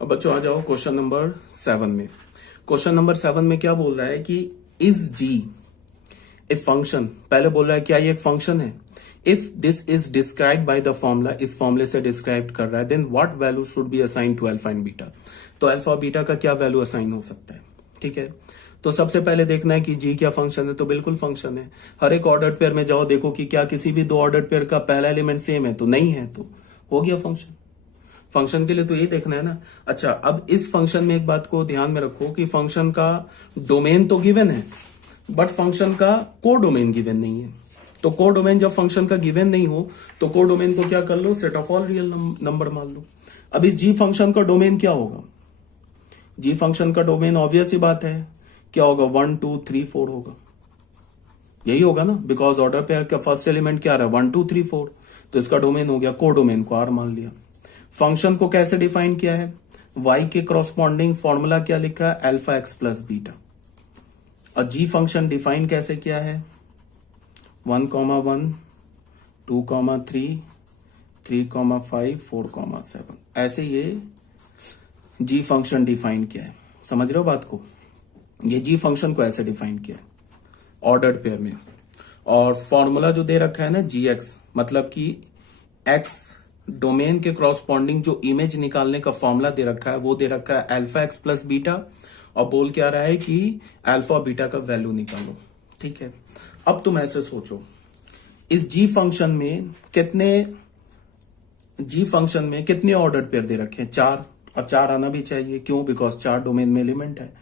अब बच्चों आ जाओ क्वेश्चन नंबर 7 में। क्वेश्चन नंबर 7 में क्या बोल रहा है कि इज जी ए फंक्शन। पहले बोल रहा है क्या ये एक फंक्शन है। If this is describe by the formula, इस फॉर्मूले से डिस्क्राइब कर रहा है, then what value should be assign to alpha and beta. तो अल्फा और बीटा का क्या वैल्यू असाइन हो सकता है। ठीक है, तो सबसे पहले देखना है कि जी क्या फंक्शन है। तो बिल्कुल फंक्शन है। हर एक ऑर्डर पेयर में जाओ, देखो कि क्या किसी भी दो ऑर्डर पेयर का पहला एलिमेंट सेम है। तो नहीं है, तो हो गया फंक्शन। फंक्शन के लिए तो यही देखना है ना। अच्छा, अब इस फंक्शन में एक बात को ध्यान में रखो कि फंक्शन का डोमेन तो गिवन है, बट फंक्शन का को डोमेन गिवन नहीं है। तो को डोमेन जब फंक्शन का गिवन नहीं हो तो को डोमेन को क्या कर लो, set of all real number मान लो। अब इस जी फंक्शन का डोमेन क्या होगा। जी फंक्शन का डोमेन ऑब्वियस ही बात है, क्या होगा, 1 2 3 4 होगा। यही होगा ना, बिकॉज ऑर्डर पेयर का फर्स्ट एलिमेंट क्या रहा है, 1 2 3 4। तो इसका डोमेन हो गया, को डोमेन को आर मान लिया। फंक्शन को कैसे डिफाइन किया है, y के करॉस्पॉन्डिंग फॉर्मूला क्या लिखा है, अल्फा एक्स प्लस बीटा। और जी फंक्शन डिफाइन कैसे किया है, 1 1 2 3 3 5 4 7। ऐसे ये जी फंक्शन डिफाइन किया है। समझ रहे हो बात को। ये जी फंक्शन को ऐसे डिफाइन किया है ऑर्डर्ड पेयर में। और फॉर्मूला जो दे रखा है ना जी एक्स, मतलब कि एक्स डोमेन के क्रॉसपॉन्डिंग जो इमेज निकालने का फॉर्मूला दे रखा है वो दे रखा है अल्फा एक्स प्लस बीटा। और बोल क्या रहा है कि अल्फा और बीटा का वैल्यू निकालो। ठीक है, अब तुम ऐसे सोचो, इस जी फंक्शन में कितने ऑर्डर पेयर दे रखे हैं, 4। और 4 आना भी चाहिए, क्यों, बिकॉज 4 डोमेन में एलिमेंट है।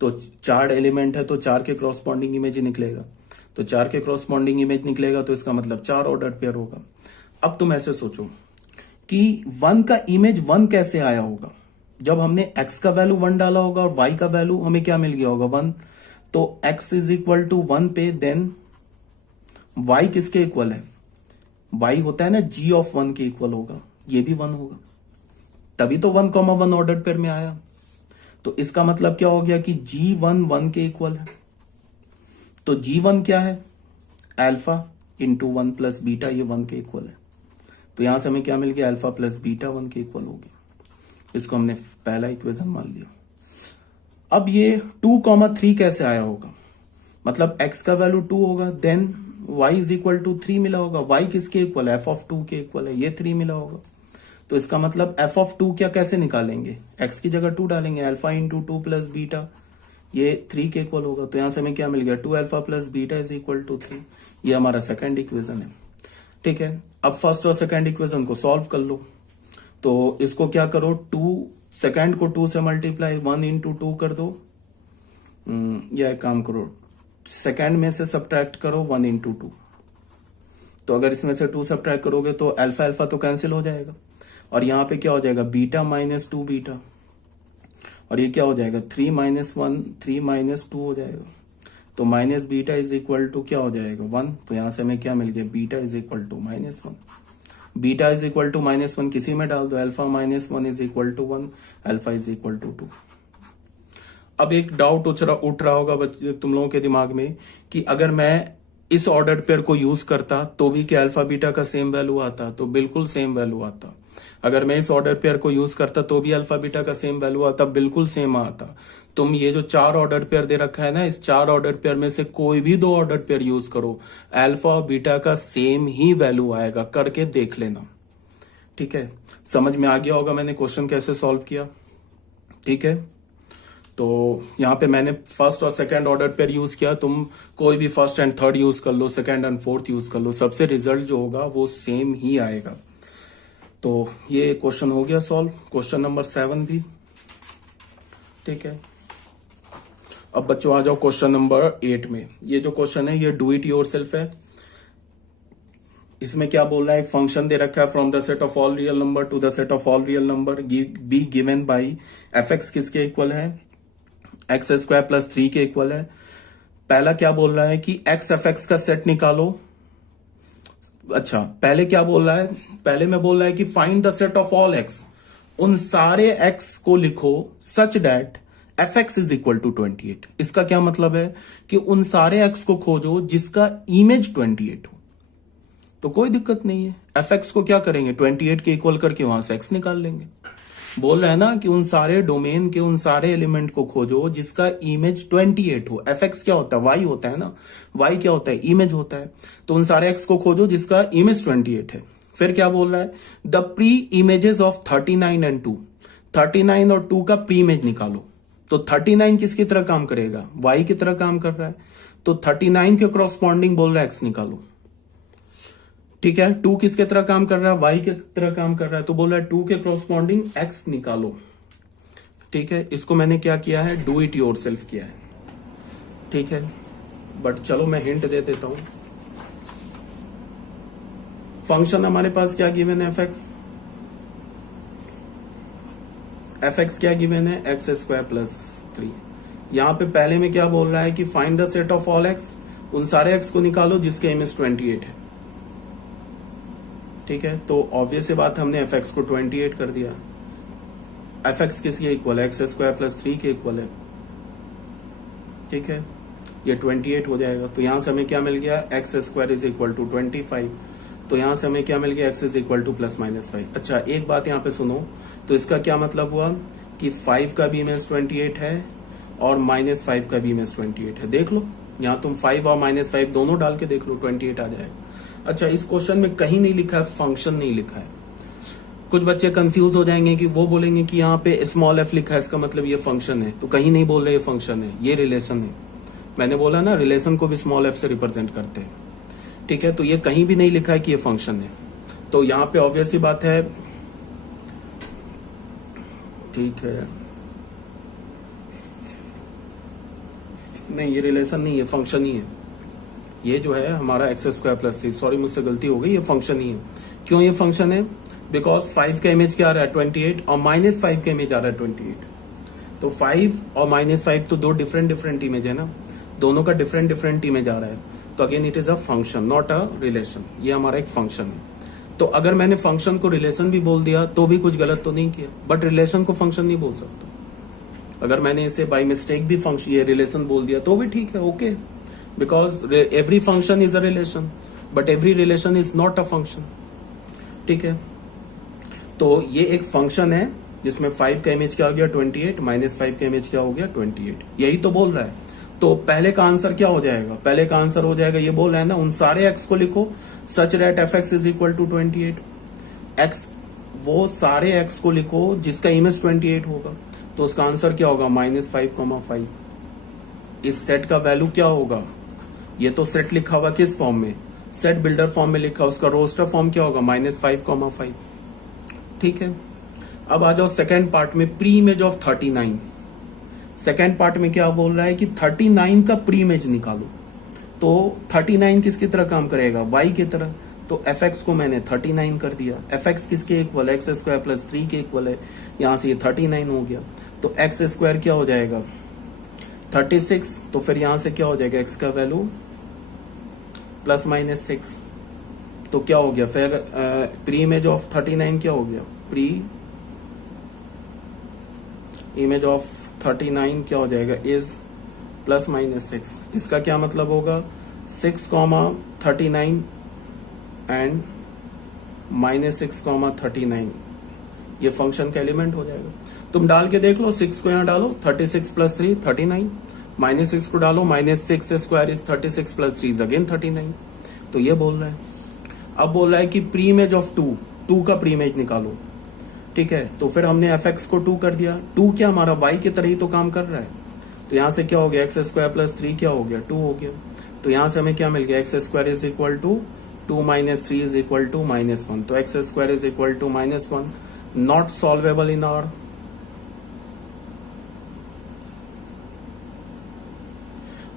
तो 4 एलिमेंट है तो 4 के क्रॉसपॉन्डिंग इमेज निकलेगा। तो 4 के क्रॉसपॉन्डिंग इमेज निकलेगा तो इसका मतलब 4 ऑर्डर पेयर होगा। अब तुम ऐसे सोचो कि 1 का इमेज 1 कैसे आया होगा, जब हमने x का वैल्यू 1 डाला होगा और y का वैल्यू हमें क्या मिल गया होगा, 1। तो x इज इक्वल टू 1 पे देन y किसके इक्वल है, y होता है ना g ऑफ 1 के इक्वल होगा, ये भी 1 होगा। तभी तो 1 1 ऑर्डर पेयर में आया। तो इसका मतलब क्या हो गया कि g1 1 के इक्वल है। तो g1 क्या है, अल्फा इंटू 1 प्लस बीटा, ये 1 के इक्वल है। तो यहां से हमें क्या मिल गया, अल्फा प्लस बीटा 1 के इक्वल हो गया। इसको हमने पहला इक्वेशन मान लिया। अब ये 2 3 कैसे आया होगा, मतलब x का वैल्यू 2 होगा, then y is equal to 3 मिला होगा। y किसके इक्वल है, f ऑफ 2 के इक्वल है, ये 3 मिला होगा। तो इसका मतलब f ऑफ 2 क्या कैसे निकालेंगे, x की जगह 2 डालेंगे, अल्फा इंटू 2 प्लस बीटा, ये 3 के इक्वल होगा। तो यहां से हमें क्या मिल गया, 2 alpha plus beta is equal to 3। ये हमारा सेकंड इक्वेशन है। ठीक है, अब फर्स्ट और सेकंड इक्वेशन को सॉल्व कर लो। तो इसको क्या करो, 2 सेकंड को 2 से मल्टीप्लाई 1 इंटू 2 कर दो, या एक काम करो, सेकंड में से सब्ट्रैक्ट करो 1 इंटू 2। तो अगर इसमें से 2 सब्ट्रैक्ट करोगे तो अल्फा अल्फा तो कैंसिल हो जाएगा, और यहाँ पे क्या हो जाएगा, बीटा माइनस 2 बीटा, और ये क्या हो जाएगा, 3 माइनस 1 3 माइनस 2 हो जाएगा। तो minus beta is equal to क्या हो जाएगा, 1। तो यहां से हमें क्या मिल गया, beta is equal to -1। Beta is equal to -1 किसी में डाल दो, alpha -1 is equal to 1, alpha is equal to 2। अब एक डाउट उठ रहा होगा तुम लोगों के दिमाग में कि अगर मैं इस ऑर्डर पेयर को यूज करता तो भी क्या अल्फा बीटा का सेम वैल्यू आता। तो बिल्कुल सेम वैल्यू आता। अगर मैं इस ऑर्डर पेयर को यूज करता तो भी अल्फा बीटा का सेम वैल्यू आता, बिल्कुल सेम आता। तुम ये जो 4 ऑर्डर पेयर दे रखा है ना, इस 4 ऑर्डर पेयर में से कोई भी 2 ऑर्डर पेयर यूज करो, अल्फा और बीटा का सेम ही वैल्यू आएगा, करके देख लेना। ठीक है, समझ में आ गया होगा मैंने क्वेश्चन कैसे सॉल्व किया। ठीक है, तो यहाँ पे मैंने फर्स्ट और सेकंड ऑर्डर पेयर यूज किया, तुम कोई भी फर्स्ट एंड थर्ड यूज कर लो, सेकंड एंड फोर्थ यूज कर लो, सबसे रिजल्ट जो होगा वो सेम ही आएगा। तो ये क्वेश्चन हो गया सॉल्व, क्वेश्चन नंबर 7 भी। ठीक है, अब बच्चों आ जाओ क्वेश्चन नंबर 8 में। ये जो क्वेश्चन है ये डू इट योरसेल्फ है। इसमें क्या बोल रहा है, एक फंक्शन दे रखा है, from the set of all real number to the set of all real number be given by F x किसके इक्वल है, एक्स स्क्वायर प्लस 3 के इक्वल है। पहला क्या बोल रहा है कि एक्स एफ एक्स का सेट निकालो। अच्छा, पहले क्या बोल रहा है, पहले में बोल रहा है कि find the set of all x, उन सारे एक्स को लिखो such that f x is equal to 28। इसका क्या मतलब है कि उन सारे एक्स को खोजो जिसका इमेज 28 हो। तो कोई दिक्कत नहीं है, एफ एक्स को क्या करेंगे, 28 के इक्वल करके वहां से एक्स निकाल लेंगे। बोल रहा है ना कि उन सारे डोमेन के उन सारे एलिमेंट को खोजो जिसका इमेज 28 हो। एफ एक्स क्या होता है, वाई होता है ना, वाई क्या होता है, इमेज होता है। तो उन सारे एक्स को खोजो जिसका इमेज 28 है। फिर क्या बोल रहा है, the pre images of 39 and 2, 39 और 2 का प्री इमेज निकालो। तो 39 किसकी तरह काम करेगा, वाई की तरह काम कर रहा है। तो 39 के क्रॉसपॉन्डिंग बोल रहा है एक्स निकालो, ठीक है। 2 किसके तरह काम कर रहा है, वाई के तरह काम कर रहा है, तो बोल रहा है 2 के क्रॉसपॉन्डिंग एक्स निकालो, ठीक है। इसको मैंने क्या किया है, डू इट योरसेल्फ किया है, ठीक है। बट चलो मैं हिंट दे देता हूं। फंक्शन हमारे पास क्या गिवन है, एफ एक्स क्या गिवन है, एक्स स्क्वायर प्लस 3। यहां पे पहले में क्या बोल रहा है कि find the set of all x, उन सारे एक्स को निकालो जिसके इमेज 28 है, ठीक है। तो ऑब्वियस सी बात, हमने एफ एक्स को 28 कर दिया। एफ एक्स किसके इक्वल है, एक्स स्क्वायर प्लस 3 के इक्वल है, ठीक है। ये 28 हो जाएगा। तो यहां से हमें क्या मिल गया, x square is equal to 25। तो यहां से हमें क्या मिल गया, x is equal to plus minus 5। अच्छा एक बात यहाँ पे सुनो, तो इसका क्या मतलब हुआ कि 5 का भी इमेज 28 है और -5 का भी इमेज 28 है। देख लो, यहाँ तुम 5 और -5 दोनों डाल के देख लो, 28 आ जाएगा। अच्छा इस क्वेश्चन में कहीं नहीं लिखा है, फंक्शन नहीं लिखा है। कुछ बच्चे कंफ्यूज हो जाएंगे कि वो बोलेंगे कि यहाँ पे स्मॉल एफ लिखा है, इसका मतलब ये फंक्शन है। तो कहीं नहीं बोल रहे ये फंक्शन है, ये रिलेशन है। मैंने बोला ना, रिलेशन को भी स्मॉल एफ से रिप्रेजेंट करते हैं, ठीक है। तो ये कहीं भी नहीं लिखा है कि ये फंक्शन है। तो यहाँ पे ऑब्वियस सी बात है, ठीक है, नहीं ये रिलेशन नहीं है, फंक्शन ही है। ये जो है हमारा एक्स स्क्वायर प्लस 3, सॉरी मुझसे गलती हो गई, ये फंक्शन ही है। क्यों ये फंक्शन है, बिकॉज 5 का इमेज क्या आ रहा है, 28, और -5 का इमेज आ रहा है 28। तो 5 और -5 तो दो डिफरेंट इमेज है ना, दोनों का डिफरेंट इमेज आ रहा है। तो again it is a function, not a relation. ये हमारा एक फंक्शन है। तो अगर मैंने फंक्शन को रिलेशन भी बोल दिया तो भी कुछ गलत तो नहीं किया, बट रिलेशन को फंक्शन नहीं बोल सकता। अगर मैंने इसे बाय मिस्टेक भी फंक्शन ये रिलेशन बोल दिया तो भी ठीक है, okay, because every function is a relation but every relation is not a function, ठीक है। तो ये एक फंक्शन है जिसमें 5 का इमेज क्या हो गया 28, -5 का इमेज क्या हो गया 28, यही तो बोल रहा है। तो पहले का आंसर क्या हो जाएगा, पहले का आंसर हो जाएगा, ये बोल रहा है ना, उन सारे एक्स को लिखो such that f x is equal to 28। X, वो सारे एक्स को लिखो जिसका इमेज 28 होगा। तो उसका आंसर क्या होगा, -5,5। इस सेट का वैल्यू क्या होगा, ये तो सेट लिखा हुआ किस फॉर्म में, सेट बिल्डर फॉर्म में लिखा, उसका रोस्टर फॉर्म क्या होगा, -5,5, ठीक है। अब आ जाओ सेकेंड पार्ट में, pre image of 39। Second part में क्या बोल रहा है कि 39 का प्री इमेज निकालो। तो 39 किसकी तरह काम करेगा, वाई की तरह। तो एफ एक्स को मैंने 39 कर दिया। एफ एक्स किसके इक्वल, एक्स स्क्वायर प्लस 3 के इक्वल है, यहां से ये 39 हो गया। तो एक्स स्क्वायर क्या हो जाएगा 36। तो फिर यहां से क्या हो जाएगा, एक्स का वैल्यू ±6। तो क्या हो गया फिर, प्री इमेज ऑफ 39 क्या हो गया, प्री इमेज ऑफ 39 क्या हो जाएगा, इज +-6। इसका क्या मतलब होगा, 6,39 एंड -6,39 ये फंक्शन का एलिमेंट हो जाएगा। तुम डाल के देख लो, 6 को यहाँ डालो, 36 + 3 39, -6 को डालो, -6 स्क्वायर इज 36 + 3 इज अगेन 39। तो ये बोल रहा है। अब बोल रहा है कि प्री इमेज ऑफ 2 का प्री इमेज निकालो, ठीक है। तो फिर हमने एफ एक्स को 2 कर दिया। 2 क्या हमारा वाई की तरह ही तो काम कर रहा है। तो यहां से क्या हो गया, एक्स स्क्वायर प्लस 3 क्या हो गया, 2 हो गया। तो यहां से हमें क्या मिल गया, x square is equal to 2 - 3 is equal to -1। तो x square is equal to -1, not solvable in our.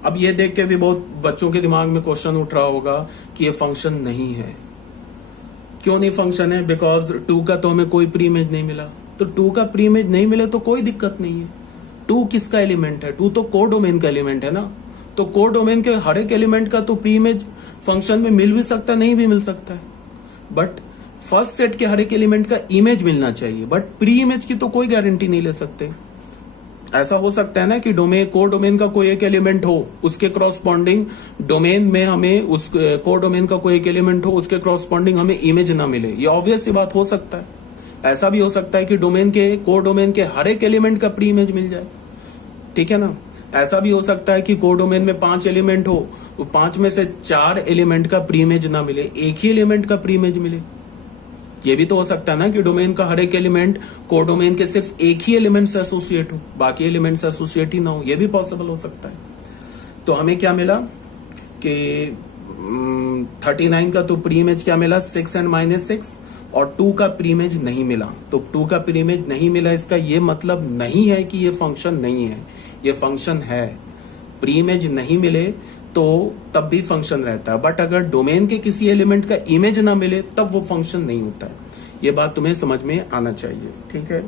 अब ये देख के भी बहुत बच्चों के दिमाग में क्वेश्चन उठ रहा होगा कि ये फंक्शन नहीं है। क्यों नहीं फंक्शन है, बिकॉज 2 का तो हमें कोई प्री इमेज नहीं मिला। तो 2 का प्री इमेज नहीं मिले तो कोई दिक्कत नहीं है। 2 किसका एलिमेंट है, 2 तो कोडोमेन का एलिमेंट है ना। तो कोडोमेन के हर एक एलिमेंट का तो प्री इमेज फंक्शन में मिल भी सकता है, नहीं भी मिल सकता है। बट फर्स्ट सेट के हर एक एलिमेंट का इमेज मिलना चाहिए, बट प्री इमेज की तो कोई गारंटी नहीं ले सकते। ऐसा हो सकता है ना कि कोडोमेन का कोई एक एलिमेंट हो, उसके क्रॉसपॉन्डिंग डोमेन में हमें उस कोडोमेन का कोई एक एलिमेंट हो, उसके क्रॉसपॉन्डिंग हमें इमेज ना मिले। ये ऑब्वियस सी बात हो सकता है। ऐसा भी हो सकता है कि डोमेन के कोर डोमेन के हर एक एलिमेंट का प्री इमेज मिल जाए, ठीक है ना। ऐसा भी हो सकता है कि कोर डोमेन में 5 एलिमेंट हो, वो 5 में से 4 एलिमेंट का प्री इमेज ना मिले, एक ही एलिमेंट का प्री इमेज मिले। ये भी तो हो सकता है ना कि डोमेन का हर एक एलिमेंट कोर डोमेन के सिर्फ एक ही एलिमेंट से एसोसिएट हो, बाकी एलिमेंट से एसोसिएट ही ना हो, ये भी पॉसिबल हो सकता है। तो हमें क्या मिला कि 39 का तो प्री इमेज क्या मिला 6 एंड -6, और 2 का प्री इमेज नहीं मिला। तो 2 का प्री इमेज नहीं मिला, इसका ये मतलब नहीं है कि ये फंक्शन नहीं है, ये फंक्शन है। प्री इमेज नहीं मिले तो तब भी फंक्शन रहता है, बट अगर डोमेन के किसी एलिमेंट का इमेज ना मिले तब वो फंक्शन नहीं होता है। ये बात तुम्हें समझ में आना चाहिए, ठीक है।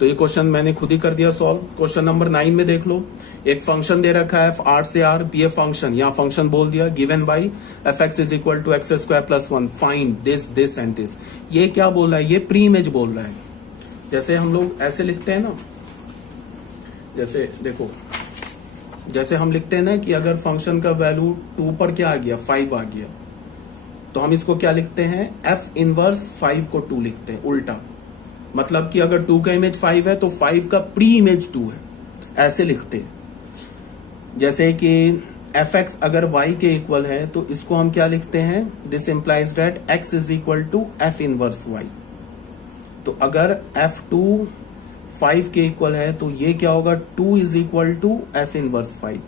तो ये क्वेश्चन मैंने खुद ही कर दिया सॉल्व। क्वेश्चन नंबर 9 में देख लो, एक फंक्शन दे रखा है R से R, बी ए फंक्शन, यहाँ फंक्शन बोल दिया given by f(x) is equal to x² + 1, find this and this. ये क्या बोल रहा है, ये प्री इमेज बोल रहा है। जैसे हम लोग ऐसे लिखते हैं ना, जैसे देखो, जैसे हम लिखते हैं ना कि अगर फंक्शन का वैल्यू 2 पर क्या आ गया 5 आ गया, तो हम इसको क्या लिखते हैं f इनवर्स 5 को 2 लिखते हैं उल्टा। मतलब कि अगर 2 का इमेज 5 है तो 5 का प्री इमेज 2 है, ऐसे लिखते हैं। जैसे कि f(x) अगर y के इक्वल है तो इसको हम क्या लिखते हैं, this implies that x is equal to f inverse y। तो अगर f2 5 के इक्वल है तो ये क्या होगा 2 is equal to f inverse 5।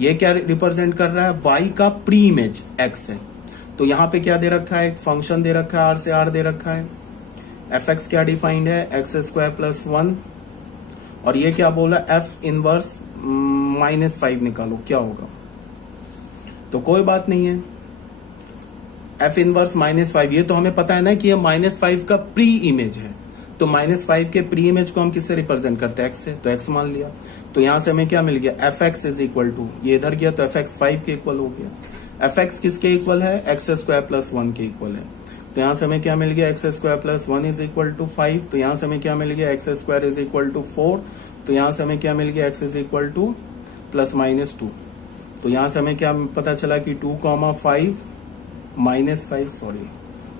ये क्या रिप्रेजेंट कर रहा है, y का प्री इमेज x है। तो यहाँ पे क्या दे रखा है, एक फंक्शन दे रखा है R से R दे रखा है, f(x) क्या डिफाइंड है x² + 1, और ये क्या बोला f इनवर्स -5 निकालो क्या होगा। तो कोई बात नहीं है, f इनवर्स -5, ये तो हमें पता है ना कि ये -5 का प्री इमेज है। तो -5 के प्री इमेज को हम किससे रिप्रेजेंट करते हैं, x से, तो x मान लिया। तो यहां से हमें क्या मिल गया f(x) इज इक्वल टू, ये इधर गया तो f(x) 5 के इक्वल हो गया। f(x) किसके इक्वल है, x² + 1 के इक्वल है। तो यहां से हमें क्या मिल गया x² + 1 इज इक्वल टू 5। तो यहां से हमें क्या मिल गया x² इज इक्वल टू 4। तो यहां से हमें क्या मिल गया x इज इक्वल टू +-2। तो यहां से हमें क्या पता चला कि 2, 5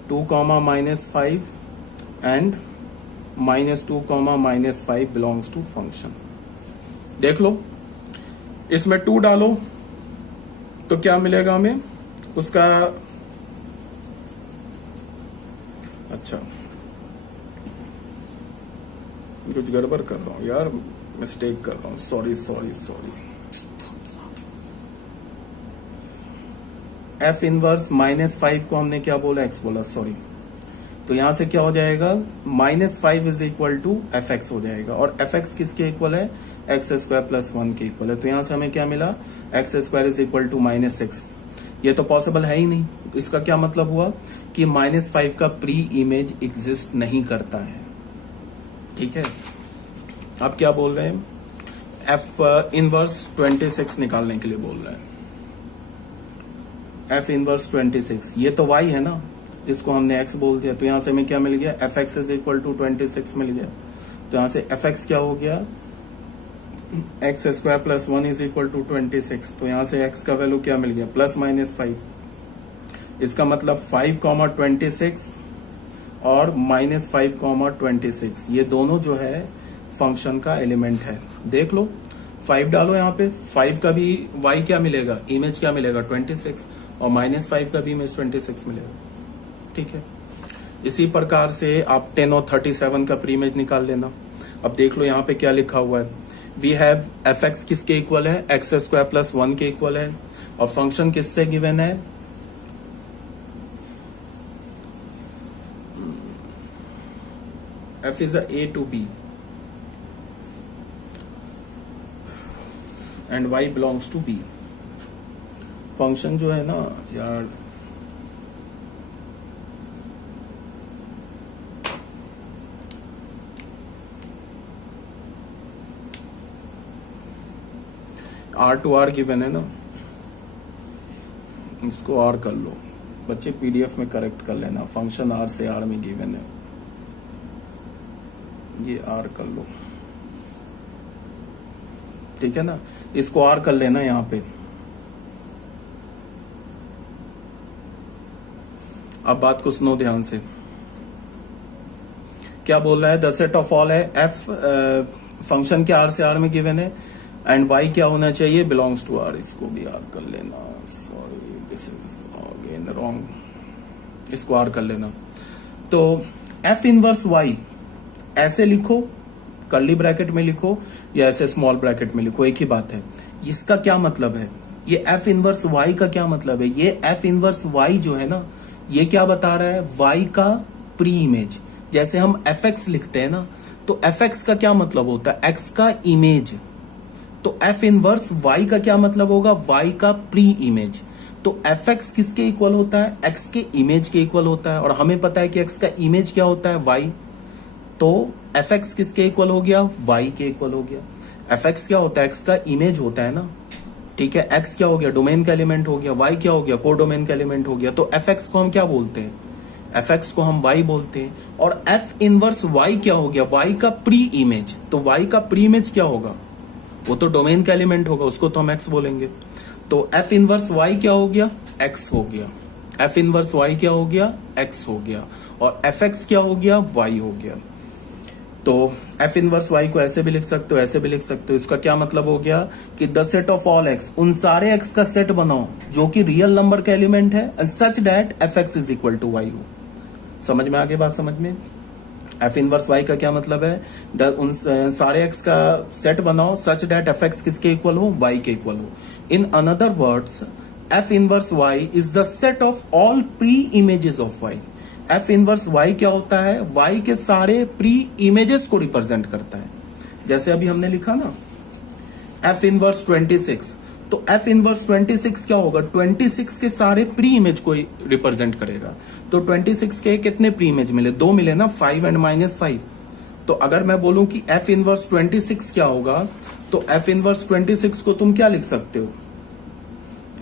2, -5 एंड -2, -5 बिलोंग्स टू फंक्शन। देख लो, इसमें 2 डालो तो क्या मिलेगा हमें उसका, अच्छा कुछ गड़बड़ कर रहा हूं यार, मिस्टेक कर रहा हूं, सॉरी। f इनवर्स -5 को हमने क्या बोला, x बोला, सॉरी। तो यहां से क्या हो जाएगा -5 इज इक्वल टू f(x) हो जाएगा, और f(x) किसके इक्वल है, x² + 1 के इक्वल है। तो यहां से हमें क्या मिला x² इज इक्वल टू -6। ये तो पॉसिबल है ही नहीं। इसका क्या मतलब हुआ कि -5 का प्री इमेज एग्जिस्ट नहीं करता है, ठीक है। अब क्या बोल रहे हैं, f इनवर्स 26 निकालने के लिए बोल रहे हैं। f इनवर्स 26, ये तो y है ना, इसको हमने x बोल दिया। तो यहां से हमें क्या मिल गया, f(x) इज इक्वल टू 26 मिल गया। तो यहां से f(x) क्या हो गया, x² + 1 इज इक्वल टू 26। तो यहां से x का वैल्यू क्या मिल गया, +-5। इसका मतलब 5, 26 और -5, 26, ये दोनों जो है फंक्शन का एलिमेंट है। देख लो, 5 डालो यहाँ पे, 5 का भी y क्या मिलेगा, इमेज क्या मिलेगा 26, और -5 का भी इमेज 26 मिलेगा, ठीक है। इसी प्रकार से आप 10 और 37 का प्री इमेज निकाल लेना। अब देख लो यहाँ पे क्या लिखा हुआ है, वी हैव f(x) किसके इक्वल है, x² + 1 के इक्वल है, और फंक्शन किससे गिवन है, f is a to b and y belongs to b। Function जो है ना यार, R to R गिवन है ना, इसको R कर लो बच्चे, PDF में करेक्ट कर लेना, फंक्शन R से R में गिवन है, ये R कर लो, ठीक है ना। इसको R कर लेना यहाँ पे। अब बात को सुनो ध्यान से, क्या बोल रहा है, द सेट ऑफ ऑल है एफ, फंक्शन के आर से आर में गिवन है, एंड वाई क्या होना चाहिए, बिलोंग्स टू आर। इसको भी आर कर लेना, sorry this is again wrong, इसको आर कर लेना। तो एफ इनवर्स वाई ऐसे लिखो, कर्ली ब्रैकेट में लिखो, या ऐसे स्मॉल ब्रैकेट में लिखो, एक ही बात है। इसका क्या मतलब है, ये एफ इनवर्स वाई का क्या मतलब है, ये एफ इनवर्स वाई जो है ना, ये क्या बता रहा है, वाई का प्री इमेज। जैसे हम एफ एक्स लिखते हैं ना, तो एफ एक्स का क्या मतलब होता है, एक्स का इमेज। तो एफ इनवर्स वाई का क्या मतलब होगा, वाई का प्री इमेज। तो एफ एक्स किसके इक्वल होता है, एक्स के इमेज के इक्वल होता है, और हमें पता है कि एक्स का इमेज क्या होता है, वाई। तो एफ एक्स किसके इक्वल हो गया, वाई के इक्वल हो गया। एफ एक्स क्या होता है, एक्स का इमेज होता है ना, ठीक है। एक्स क्या हो गया, डोमेन का एलिमेंट हो गया, वाई क्या हो गया, को डोमेन का एलिमेंट हो गया। तो एफ एक्स को हम क्या बोलते हैं, एफ एक्स को हम वाई बोलते हैं। और एफ इनवर्स वाई क्या हो गया, वाई का प्री इमेज। तो वाई का प्री इमेज क्या होगा, वो तो डोमेन का एलिमेंट होगा, उसको तो हम एक्स बोलेंगे। तो एफ इनवर्स वाई क्या हो गया, एक्स हो गया। एफ इनवर्स वाई क्या हो गया, एक्स हो गया। और एफ एक्स क्या हो गया, वाई हो गया। तो एफ इनवर्स वाई को ऐसे भी लिख सकते हो, ऐसे भी लिख सकते हो। इसका क्या मतलब हो गया कि the set of all x, उन सारे एक्स का सेट बनाओ जो कि रियल नंबर का एलिमेंट है, such that f x is equal to y हो। समझ में आगे बात, समझ में। एफ इनवर्स वाई का क्या मतलब है, उन सारे एक्स का सेट बनाओ सच दैट एफ एक्स किसके इक्वल हो, वाई के इक्वल हो। In another words f inverse y is the set of all preimages of y. F inverse y क्या होता है, वाई के सारे प्री इमेजेस को रिप्रेजेंट करता है। जैसे अभी हमने लिखा ना एफ इनवर्स 26, तो एफ इनवर्स 26 क्या होगा, 26 के सारे प्री इमेज को रिप्रेजेंट करेगा। तो 26 के कितने प्री इमेज मिले, 2 मिले ना, 5 एंड -5। तो अगर मैं बोलूं कि एफ इनवर्स 26 क्या होगा, तो एफ इनवर्स 26 को तुम क्या लिख सकते हो,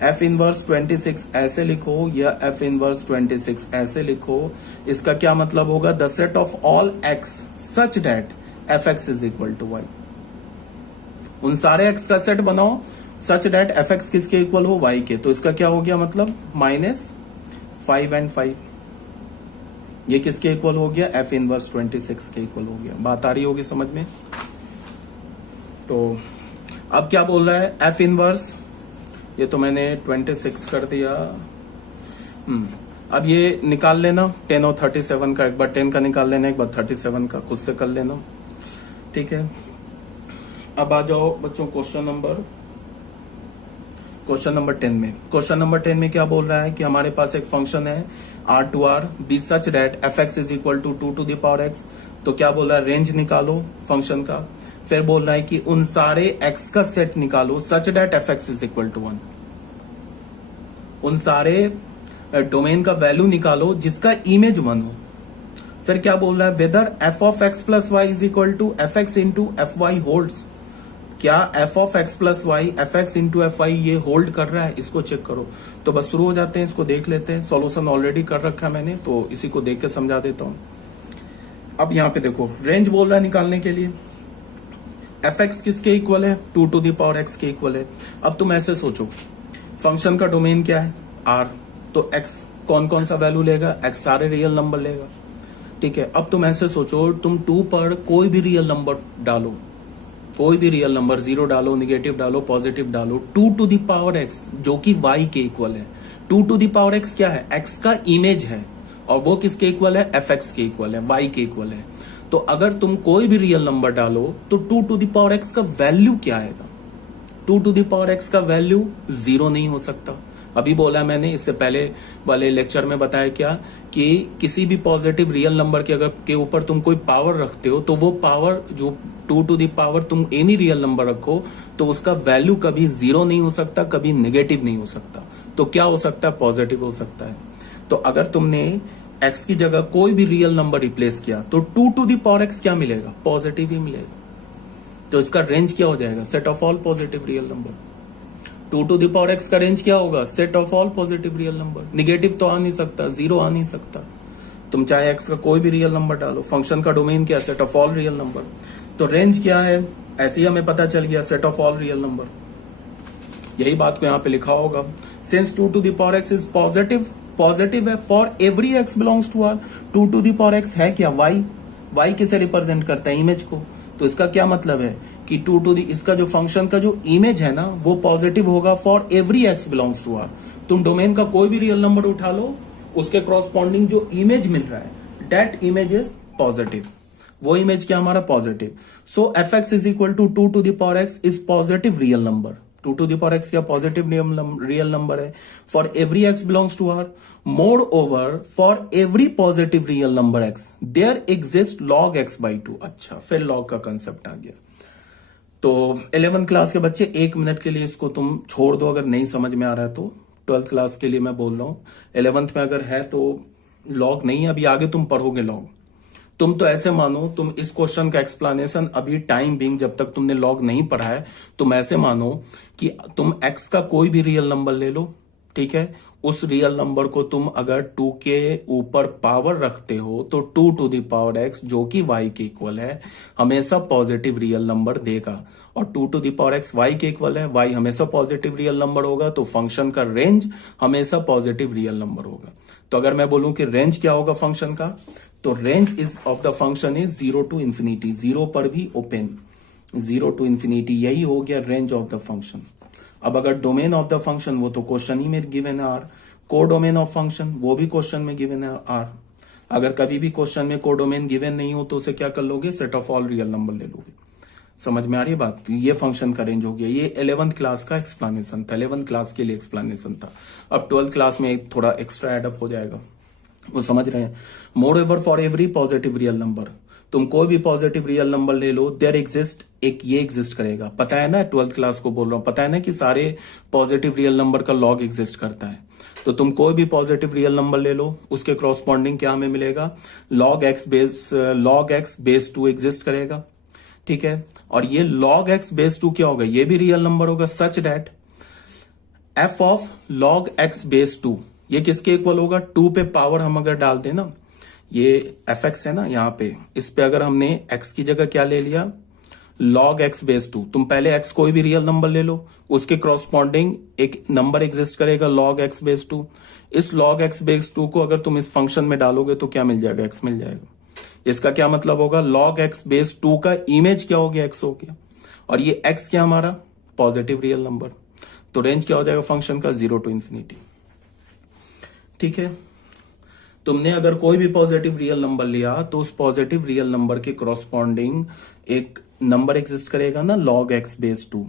एफ इनवर्स 26 ऐसे लिखो, या एफ इनवर्स 26 ऐसे लिखो। इसका क्या मतलब होगा, the set of all x such that f x is equal to y. उन सारे एक्स का सेट बनाओ सच दैट एफ एक्स किसके इक्वल हो, वाई के। तो इसका क्या हो गया मतलब, -5 एंड 5, ये किसके इक्वल हो गया, एफ इनवर्स 26 के इक्वल हो गया। बात आ रही होगी समझ में। तो अब क्या बोल रहा है, एफ इनवर्स, ये तो मैंने 26 कर दिया। अब ये निकाल लेना 10 और 37 का, एक बार 10 का निकाल लेना, एक बार 37 का खुद से कर लेना, ठीक है। अब आ जाओ बच्चों क्वेश्चन नंबर 10 में। क्वेश्चन नंबर 10 में क्या बोल रहा है कि हमारे पास एक फंक्शन है r to r be such that f x is equal to 2 to the power x। तो क्या बोल रहा है, रेंज निकालो फंक्शन का। फिर बोल रहा है कि उन सारे x का सेट निकालो such that f x is equal to 1। उन सारे डोमेन का वैल्यू निकालो जिसका इमेज 1 हो। फिर क्या बोल रहा है, whether f of x plus y is equal to f x into f y holds. क्या f of x plus y f x into f y ये होल्ड कर रहा है, इसको चेक करो। तो बस शुरू हो जाते हैं, इसको देख लेते हैं। सॉल्यूशन ऑलरेडी कर रखा है मैंने, तो इसी को देख के समझा देता हूं। अब यहाँ पे देखो, रेंज बोल रहा है निकालने के लिए, एफ एक्स किसके इक्वल है, 2 टू द पावर एक्स के इक्वल है। अब तुम ऐसे सोचो, फंक्शन का डोमेन क्या है, आर। तो एक्स कौन कौन सा वैल्यू लेगा, एक्स सारे रियल नंबर लेगा, ठीक है। अब तुम ऐसे सोचो, तुम 2 पर कोई भी रियल नंबर डालो, कोई भी रियल नंबर, 0 डालो, निगेटिव डालो, पॉजिटिव डालो, 2 टू द पावर एक्स जो कि y के इक्वल है। 2 टू द पावर एक्स क्या है, x का इमेज है, और वो किसके इक्वल है, fx के इक्वल है, y के इक्वल है। तो अगर तुम कोई भी रियल नंबर डालो तो 2 टू द पावर एक्स का वैल्यू क्या आएगा, 2 टू द पावर एक्स का वैल्यू 0 नहीं हो सकता। अभी बोला मैंने, इससे पहले वाले लेक्चर में बताया क्या, कि किसी भी पॉजिटिव रियल नंबर के अगर के ऊपर तुम कोई पावर रखते हो, तो वो पावर जो 2 टू द पावर तुम एनी रियल नंबर रखो, तो उसका वैल्यू कभी 0 नहीं हो सकता, कभी नेगेटिव नहीं हो सकता। तो क्या हो सकता है, पॉजिटिव हो सकता है। तो अगर तुमने x की जगह कोई भी रियल नंबर रिप्लेस किया, तो 2 टू द पावर x क्या मिलेगा, पॉजिटिव ही मिलेगा। तो इसका रेंज क्या हो जाएगा, set of all positive real number. 2 to the power x का रेंज क्या होगा, set of all positive real number. Negative तो आ नहीं सकता, 0 आ नहीं सकता। तुम चाहे x का कोई भी रियल नंबर डालो, फंक्शन का डोमेन क्या है, set of all real number. तो रेंज क्या है, ऐसे ही हमें पता चल गया, set of all real number. यही बात को यहाँ पे लिखा होगा, since 2 to the power x is positive, positive है for every x belongs to r। 2 to the power x है क्या, y। y किसे रिप्रेजेंट करता है, इमेज को। तो इसका क्या मतलब है कि टू टू दी इसका जो फंक्शन का जो इमेज है ना वो पॉजिटिव होगा for every x belongs to R. तुम डोमेन का कोई भी रियल नंबर उठा लो, उसके क्रॉसपॉन्डिंग जो इमेज मिल रहा है दैट इमेज इज पॉजिटिव। वो इमेज क्या हमारा positive. So f x is equal to two to the power x is positive real number. Two to the power x क्या पॉजिटिव रियल नंबर है for every x belongs to R. Moreover for every positive real number x there exist log x by two. अच्छा, फिर log का concept आ गया। तो 11th class के बच्चे 1 minute के लिए इसको तुम छोड़ दो, अगर नहीं समझ में आ रहा है तो 12th क्लास के लिए मैं बोल रहा हूं। 11th में अगर है तो लॉग नहीं है, अभी आगे तुम पढ़ोगे लॉग। तुम तो ऐसे मानो तुम इस क्वेश्चन का एक्सप्लेनेशन अभी टाइम बिंग जब तक तुमने लॉग नहीं पढ़ा है, तुम ऐसे मानो कि तुम एक्स का कोई भी रियल नंबर ले लो, ठीक है। उस रियल नंबर को तुम अगर 2 के ऊपर पावर रखते हो तो 2 टू द पावर एक्स जो कि y के इक्वल है हमेशा पॉजिटिव रियल नंबर देगा। और 2 to the power x y के इक्वल है, y हमेशा पॉजिटिव रियल नंबर होगा, तो फंक्शन का रेंज हमेशा पॉजिटिव रियल नंबर होगा। तो अगर मैं बोलूं कि रेंज क्या होगा फंक्शन का, तो range is of the function is 0 to infinity, 0 पर भी ओपन, 0 टू इंफिनिटी, यही हो गया रेंज ऑफ द फंक्शन। अब अगर डोमेन ऑफ द फंक्शन, वो तो क्वेश्चन ही में गिवन है आर। को डोमेन ऑफ फंक्शन वो भी क्वेश्चन में गिवन है आर। अगर कभी भी क्वेश्चन में को डोमेन गिवन नहीं हो तो उसे क्या कर लोगे, set of all real number ले लोगे। समझ में आ रही है बात। तो ये फंक्शन का रेंज हो गया। ये 11th क्लास का एक्सप्लेनेशन था, 11th क्लास के लिए एक्सप्लेनेशन था। अब 12th क्लास में थोड़ा एक्स्ट्रा एडअप हो जाएगा, वो समझ रहे हैं। More over for every positive real number, तुम कोई भी पॉजिटिव रियल नंबर ले लो, देयर एग्जिस्ट, एक ये एग्जिस्ट करेगा। पता है ना, 12th क्लास को बोल रहा हूं, पता है ना कि सारे पॉजिटिव रियल नंबर का लॉग एग्जिस्ट करता है। तो तुम कोई भी पॉजिटिव रियल नंबर ले लो, उसके क्रॉसपॉन्डिंग क्या हमें मिलेगा, लॉग एक्स बेस 2 एग्जिस्ट करेगा, ठीक है। और ये log x बेस 2 क्या होगा, ये भी रियल नंबर होगा, such that f of log x base 2 ये किसके इक्वल होगा, 2 पे पावर हम अगर डाल दें ना, ये fx है ना यहाँ पे, इस पे अगर हमने x की जगह क्या ले लिया, log x बेस 2। तुम पहले x कोई भी रियल नंबर ले लो, उसके क्रॉसपॉन्डिंग एक नंबर एग्जिस्ट करेगा log x बेस 2। इस log x बेस 2 को अगर तुम इस फंक्शन में डालोगे तो क्या मिल जाएगा, x मिल जाएगा। इसका क्या मतलब होगा, log x बेस 2 का इमेज क्या हो गया, x हो गया। और ये x क्या हमारा पॉजिटिव रियल नंबर। तो रेंज क्या हो जाएगा फंक्शन का, 0 टू इंफिनिटी, ठीक है। तुमने अगर कोई भी पॉजिटिव रियल नंबर लिया तो उस पॉजिटिव रियल नंबर के क्रॉसपॉन्डिंग एक नंबर एग्जिस्ट करेगा ना, log x बेस 2,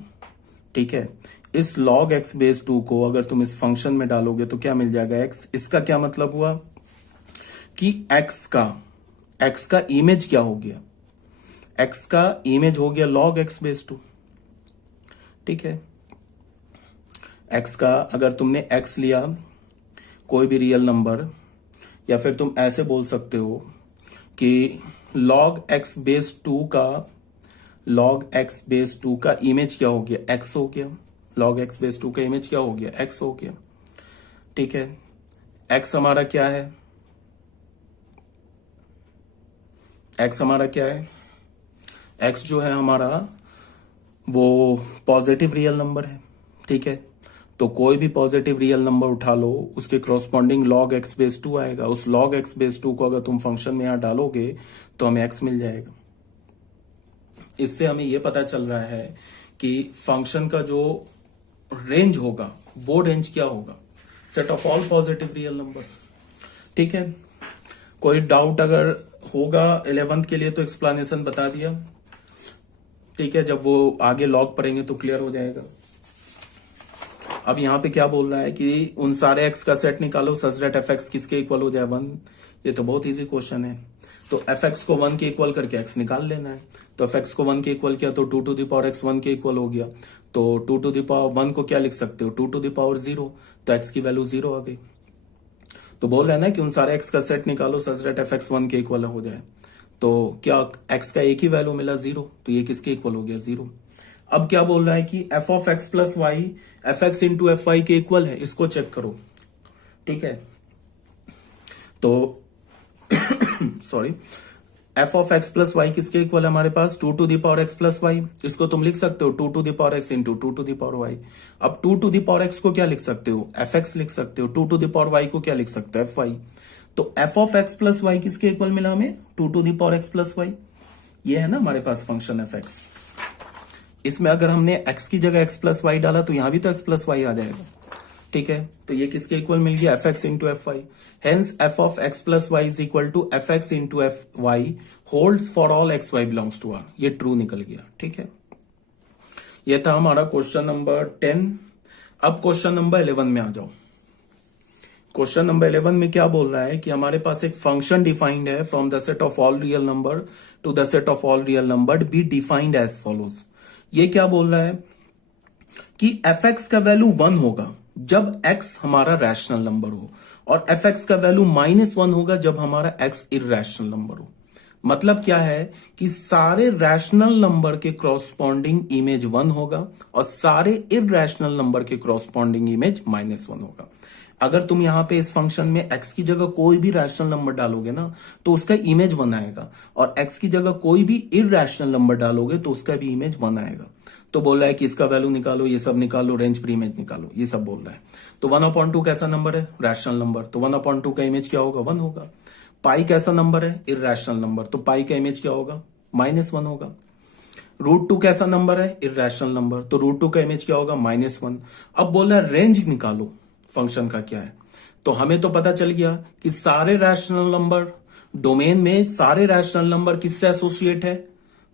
ठीक है। इस log x बेस 2 को अगर तुम इस फंक्शन में डालोगे तो क्या मिल जाएगा, x। इसका क्या मतलब हुआ कि x का इमेज क्या हो गया, x का इमेज हो गया log x बेस 2, ठीक है। x का अगर तुमने x लिया कोई भी रियल नंबर, या फिर तुम ऐसे बोल सकते हो कि log x बेस 2 का इमेज क्या हो गया, x हो गया। log x बेस 2 का इमेज क्या हो गया, x हो गया, ठीक है। x हमारा क्या है, x हमारा क्या है, x जो है हमारा वो पॉजिटिव रियल नंबर है, ठीक है। तो कोई भी पॉजिटिव रियल नंबर उठा लो, उसके क्रॉसपॉन्डिंग log x बेस 2 आएगा। उस log x बेस 2 को अगर तुम फंक्शन में यहां डालोगे तो हमें x मिल जाएगा। इससे हमें यह पता चल रहा है कि फंक्शन का जो रेंज होगा वो रेंज क्या होगा, set of all positive real number, ठीक है। कोई डाउट अगर होगा 11th के लिए तो एक्सप्लेनेशन बता दिया, ठीक है। जब वो आगे लॉग पढ़ेंगे तो क्लियर हो जाएगा। अब यहां पे क्या बोल रहा है कि उन सारे x का सेट निकालो सच दैट fx किसके इक्वल हो जाए, 1। ये तो बहुत इजी क्वेश्चन है। तो fx को 1 के इक्वल करके x निकाल लेना है। तो fx को 1 के इक्वल किया तो 2 टू द पावर x 1 के इक्वल हो गया। तो 2 टू द पावर 1 को क्या लिख सकते हो, 2 टू द पावर 0, तो x की वैल्यू 0 आ गई। तो बोल रहा है ना कि उन सारे x का सेट निकालो सच दैट fx 1 के इक्वल हो जाए। तो क्या x का एक ही वैल्यू मिला 0, तो ये किसके इक्वल हो गया, 0। अब क्या बोल रहा है कि f ऑफ x plus y fx into f y के इक्वल है, इसको चेक करो, ठीक है। तो सॉरी, f ऑफ x प्लस वाई किसके इक्वल है हमारे पास, 2 to the power x plus y. इसको तुम लिख सकते हो 2 to the power x into 2 to the power y. अब 2 टू द पावर x को क्या लिख सकते हो, fx लिख सकते हो। 2 टू द पावर y को क्या लिख सकते हो, fy। तो f of x plus y किसके इक्वल मिला हमें, 2 to the power x+y। ये है ना हमारे पास फंक्शन एफ एक्स। इसमें अगर हमने x की जगह x+y डाला तो यहां भी तो x+y आ जाएगा, ठीक है। तो ये किसके इक्वल मिल गया, f x into f y. Hence f of x plus y is equal to f x into f y holds for all x y belongs to R. ये ट्रू निकल गया, ठीक है। ये था हमारा क्वेश्चन नंबर 10। अब क्वेश्चन नंबर 11 में आ जाओ। क्वेश्चन नंबर 11 में क्या बोल रहा है कि हमारे पास एक फंक्शन डिफाइंड है from the set of all real number to the set of all real number be defined as follows. ये क्या बोल रहा है कि एफ एक्स का वैल्यू 1 होगा जब x हमारा रैशनल नंबर हो, और एफ एक्स का वैल्यू -1 होगा जब हमारा x इरैशनल नंबर हो। मतलब क्या है कि सारे रैशनल नंबर के क्रॉसपॉन्डिंग इमेज 1 होगा और सारे इरैशनल नंबर के क्रॉसपॉन्डिंग इमेज -1 होगा। अगर तुम यहां पे इस फंक्शन में x की जगह कोई भी रैशनल नंबर डालोगे ना तो उसका इमेज 1 आएगा, और x की जगह कोई भी इरैशनल नंबर डालोगे तो उसका भी इमेज 1 आएगा। तो बोल रहा है कि इसका वैल्यू निकालो, ये सब निकालो, रेंज पर इमेज निकालो, ये सब बोल रहा है। तो 1/2 कैसा नंबर है, रैशनल नंबर, तो 1/2 का इमेज क्या होगा, 1 होगा। पाई कैसा नंबर है, इरैशनल नंबर, तो पाई का इमेज क्या होगा, -1 होगा। √2 कैसा नंबर है, इरैशनल नंबर, तो √2 का इमेज क्या होगा, -1। अब बोल रहा है रेंज निकालो फंक्शन का क्या है। तो हमें तो पता चल गया कि सारे रैशनल नंबर डोमेन में, सारे रैशनल नंबर किससे एसोसिएट है,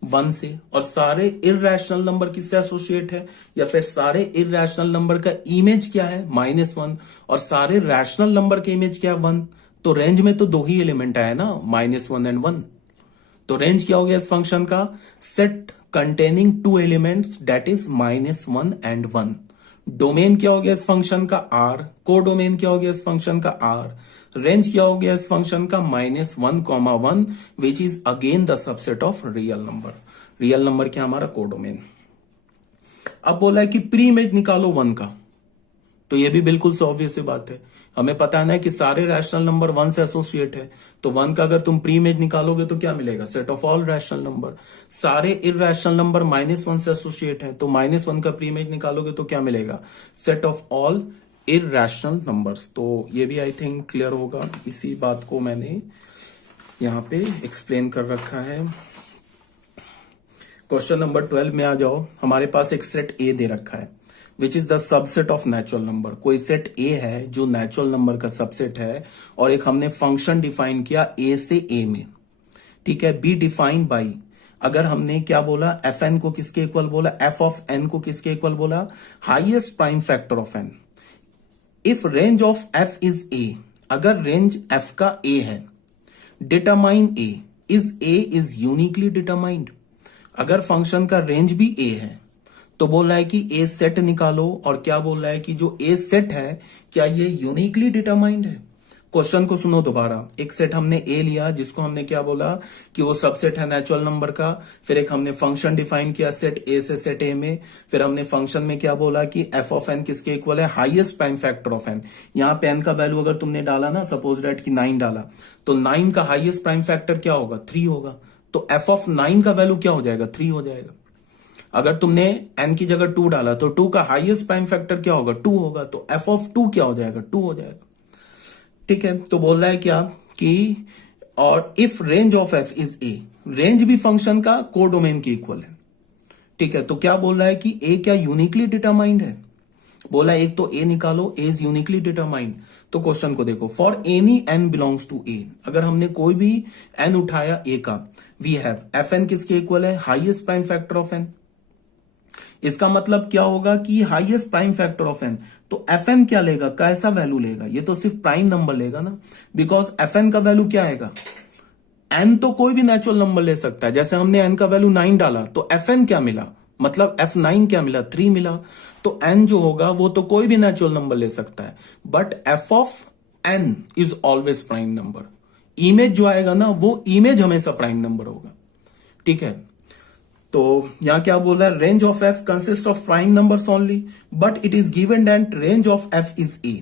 1 से, और सारे इरैशनल नंबर किससे एसोसिएट है, या फिर सारे इरैशनल नंबर का इमेज क्या है, -1, और सारे रैशनल नंबर के इमेज क्या है, 1। तो रेंज में तो 2 ही एलिमेंट आया ना, -1 एंड 1। तो रेंज क्या हो गया इस फंक्शन का, set containing 2 elements that is -1 and 1। Domain क्या हो गया इस फंक्शन का, R। को डोमेन क्या हो गया इस फंक्शन का, R। रेंज क्या हो गया इस फंक्शन का, -1, 1 which is again the subset of real number. Real number क्या हमारा, को डोमेन। अब बोला है कि प्री इमेज निकालो 1 का, तो ये भी बिल्कुल ऑब्वियस सी बात है। हमें पता है ना कि सारे रैशनल नंबर 1 से एसोसिएट है, तो 1 का अगर तुम प्री इमेज निकालोगे तो क्या मिलेगा, set of all rational number. सारे इरैशनल नंबर -1 से एसोसिएट है, तो -1 का प्री इमेज निकालोगे तो क्या मिलेगा, set of all irrational numbers. तो ये भी आई थिंक क्लियर होगा, इसी बात को मैंने यहां पे एक्सप्लेन कर रखा है। क्वेश्चन नंबर 12 में आ जाओ। हमारे पास एक सेट ए दे रखा है which is the subset of natural number. कोई सेट ए है जो नेचुरल नंबर का सबसेट है, और एक हमने फंक्शन डिफाइन किया ए से ए में, ठीक है। बी डिफाइंड बाई, अगर हमने क्या बोला, एफ एन को किसके इक्वल बोला, एफ ऑफ एन को किसके इक्वल बोला, highest prime factor of n. If range of f is a, अगर रेंज एफ का ए है, determine a is uniquely determined. अगर फंक्शन का रेंज भी ए है तो बोल रहा है कि ए सेट निकालो, और क्या बोल रहा है कि जो ए सेट है क्या ये यूनिकली डिटरमाइंड है। क्वेश्चन को सुनो दोबारा। एक सेट हमने ए लिया जिसको हमने क्या बोला कि वो सबसेट है नेचुरल नंबर का, फिर एक हमने फंक्शन डिफाइन किया सेट ए से सेट ए में, फिर हमने फंक्शन में क्या बोला कि एफ ऑफ एन किसके इक्वल है, highest prime factor of n. यहाँ पे एन का वैल्यू अगर तुमने डाला ना, सपोज दैट कि 9 डाला, तो 9 का हाईएस्ट प्राइम फैक्टर क्या होगा, 3 होगा। तो एफ ऑफ 9 का वैल्यू क्या हो जाएगा, 3 हो जाएगा। अगर तुमने n की जगह 2 डाला तो 2 का हाईएस्ट प्राइम फैक्टर क्या होगा, 2 होगा, तो f ऑफ 2 क्या हो जाएगा, 2 हो जाएगा, ठीक है। तो बोल रहा है क्या कि, और if range of f is a, range भी फंक्शन का को डोमेन के इक्वल है, ठीक है। तो क्या बोल रहा है कि a क्या यूनिकली डिटरमाइंड है, बोला एक तो a निकालो, a इज यूनिकली डिटरमाइंड। तो क्वेश्चन को देखो, for any n belongs to a, अगर हमने कोई भी n उठाया a का, वी हैव एफ एन किसके इक्वल है, highest prime factor of n। इसका मतलब क्या होगा कि highest prime factor of n, तो एफ एन क्या लेगा, कैसा वैल्यू लेगा, ये तो सिर्फ प्राइम नंबर लेगा ना, बिकॉज एफ एन का वैल्यू क्या आएगा, एन तो कोई भी नेचुरल नंबर ले सकता है। जैसे हमने एन का वैल्यू 9 डाला तो एफ एन क्या मिला, मतलब F9 क्या मिला, 3 मिला। तो n जो होगा वो तो कोई भी नेचुरल नंबर ले सकता है, but f of n is always prime number. Image जो आएगा ना वो इमेज हमेशा प्राइम नंबर होगा, ठीक है। तो यहां क्या बोल रहा है, range of f consist of prime numbers only, but it is given that range of f is a।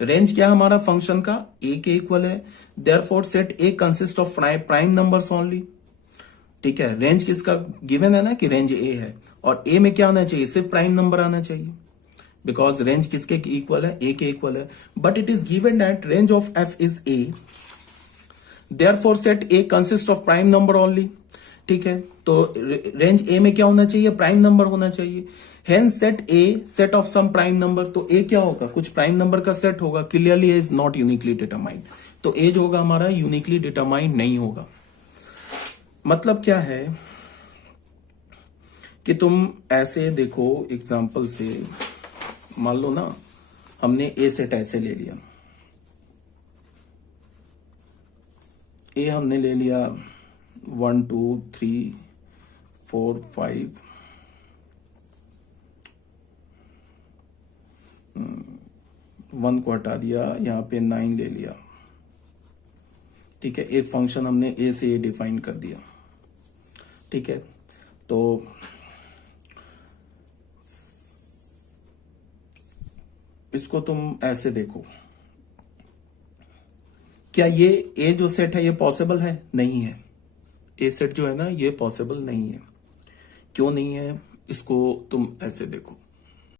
Range क्या हमारा फंक्शन का, a के इक्वल है, therefore set a consist of prime numbers only, ठीक है। रेंज किसका given है ना कि रेंज ए है, और ए में क्या आना चाहिए, सिर्फ प्राइम नंबर आना चाहिए, बिकॉज रेंज किसके इक्वल है, ए के इक्वल है. But it is given that range of f is A, therefore set A consist of prime number only. ठीक है, तो रेंज ए में क्या होना चाहिए, प्राइम नंबर होना चाहिए. Hence set a set of some prime number. तो ए क्या होगा, कुछ प्राइम नंबर का सेट होगा. Clearly is not uniquely determined. तो ए जो होगा हमारा यूनिकली डिटरमाइंड नहीं होगा. मतलब क्या है कि तुम ऐसे देखो एग्जांपल से, मान लो ना हमने ए सेट ऐसे ले लिया, ए हमने ले लिया 1 2 3 4 5, 1 को हटा दिया, यहां पे 9 ले लिया. ठीक है, एक फंक्शन हमने ए से ए डिफाइन कर दिया. ठीक है, तो इसको तुम ऐसे देखो, क्या ये ए जो सेट है ये पॉसिबल है, नहीं है. ए सेट जो है ना ये पॉसिबल नहीं है. क्यों नहीं है, इसको तुम ऐसे देखो.